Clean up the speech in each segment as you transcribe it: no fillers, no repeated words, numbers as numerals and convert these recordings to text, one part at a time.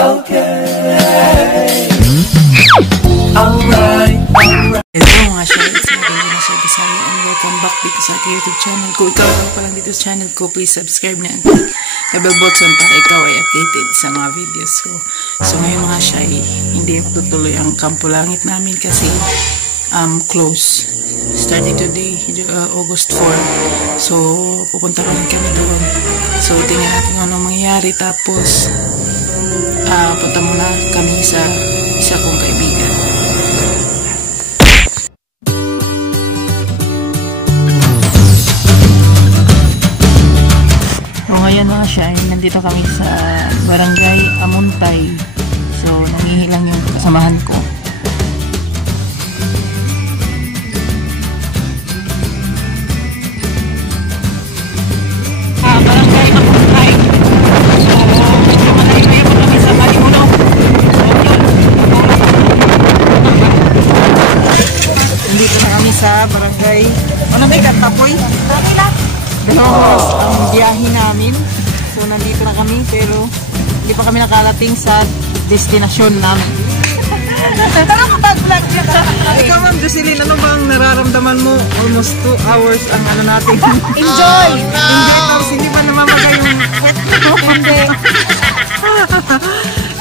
Hello mga share, it's Maganda na siya Bisaya and welcome back dito sa aking YouTube channel ko. Ikaw lang pa lang dito sa channel ko, please subscribe na ang bell button para ikaw ay updated sa mga videos ko. So ngayon mga share, hindi tutuloy ang Kampo Langit namin kasi close. Starting today, August 4. So pupunta pa rin kami doon. So tingnan natin kung anong mangyayari. Tapos punta muna kami sa isa kong kaibigan. So ngayon mga shine, nandito kami sa Barangay Amuntay. So nangihilang yung kasamahan ko. Barangay Amuntay. So malayo po kami sa Malimuno. Nandito na kami sa Barangay Tapoy. Dalawang ang biyahe namin. So nandito na kami pero hindi pa kami nakarating sa destinasyon namin. Ikaw Ma'am Jocelyn, ano bang nararamdaman mo? Almost 2 hours ang ano natin. Enjoy! Hindi tapos hindi pa namamagay yung hindi.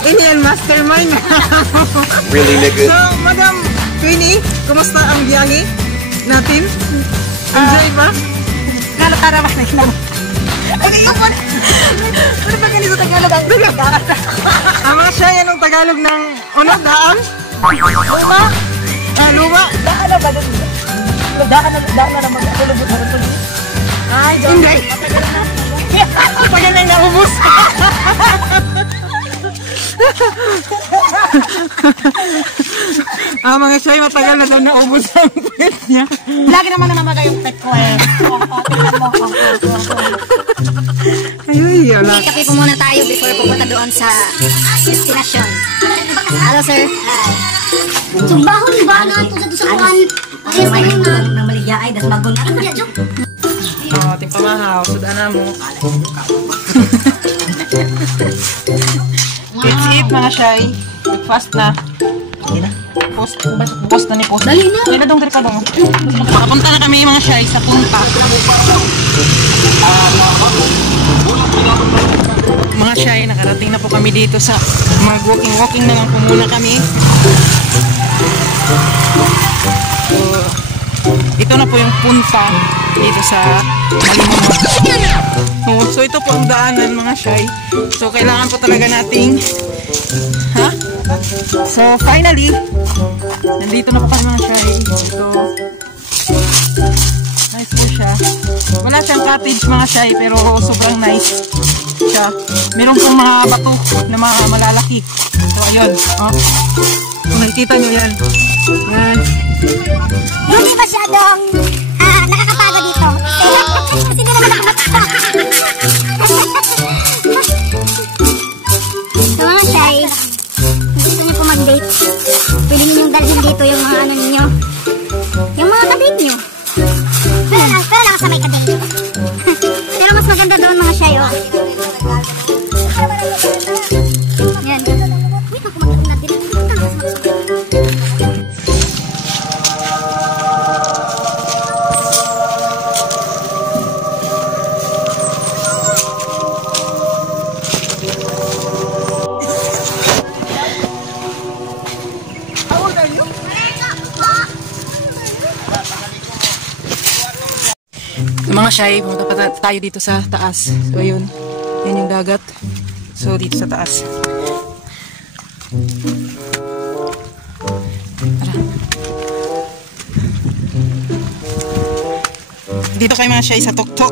Ini yan mastermind. Really nigga? So Madam Queenie, kumusta ang biyahe natin? Enjoy ba? Nalakara ba na lang? Ay, ikaw po! Ano ba ganito Tagalog ang daan? Ama siya, yan ang Tagalog ng ano, daan? Luma? Luma? Daan na ba? Daan na naman. Kulubot na rin. Ay, Diyos. Hindi. Tagal na naubos. Mga siya, matagal na daw naubos ang pet niya. Lagi naman namamaga yung pet ko eh. Tingnan mo. Ay, wala. Kape po muna tayo before pupunta doon sa destination. Hello, sir. Sumbahon ba na ito sa kuhan? Ay, may nang maligya ay das magon. Ano ba dyan? Ating pamahaw, sudan na mo. Let's eat mga shy. Breakfast na. Post na ni post. Dali na. Kaya na dong ka dong. Makapunta na kami mga shy sa punta. Mga shy, nakarating na po kami dito sa mag-walking na lang po muna kami. So, ito na po yung punta dito sa Malimuno. So ito po ang daanan mga shy. So kailangan po talaga nating So finally nandito na po kami mga shy. So nice po siya. Wala siyang cottage mga shy pero sobrang nice siya. Meron pong mga bato na mga malalaki. So ayun, kung nakikita nyo yan. Yan. Hindi masyadong nakakapagod dito. Kasi hindi naman nakakapagod. So mga shy, gusto niyo po mag-date, pwede ninyong dalhin dito yung mga ano ninyo, yung mga kabit nyo. Pero lang sa may kabit. Pero mas maganda doon mga shy, oh. Yan. Wait, ako magdagdag din. Mga shy, pumunta pa tayo dito sa taas. So yun, yan yung dagat. So dito sa taas. Tara. Dito kayo mga shy sa tuktok.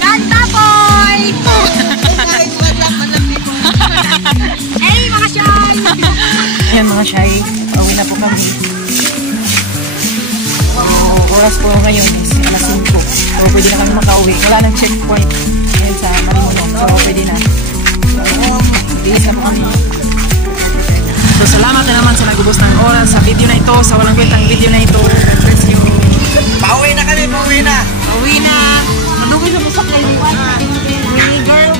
Kanta boy! Hey mga shy! Ayan mga shy, pauwi na po kami. So, oras po ngayon is alas 5. So, pwede na kami makauwi. Wala nang checkpoint. Ayan sa Marimulong. So, pwede na. Bilis na po kami. So, salamat na naman sa nagubos ng oras sa video na ito. Sa walang kwentang video na ito. Bless you. Pauwi na kami, pauwi na. Pauwi na. Manugin sa musak kayo. Girl.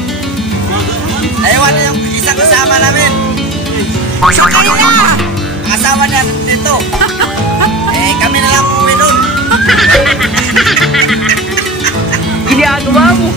Naiwan na yung isang kasama namin. Sakay na! Ang asawa niya dito. Kami na lang uuwi doon. Ginagawa mo.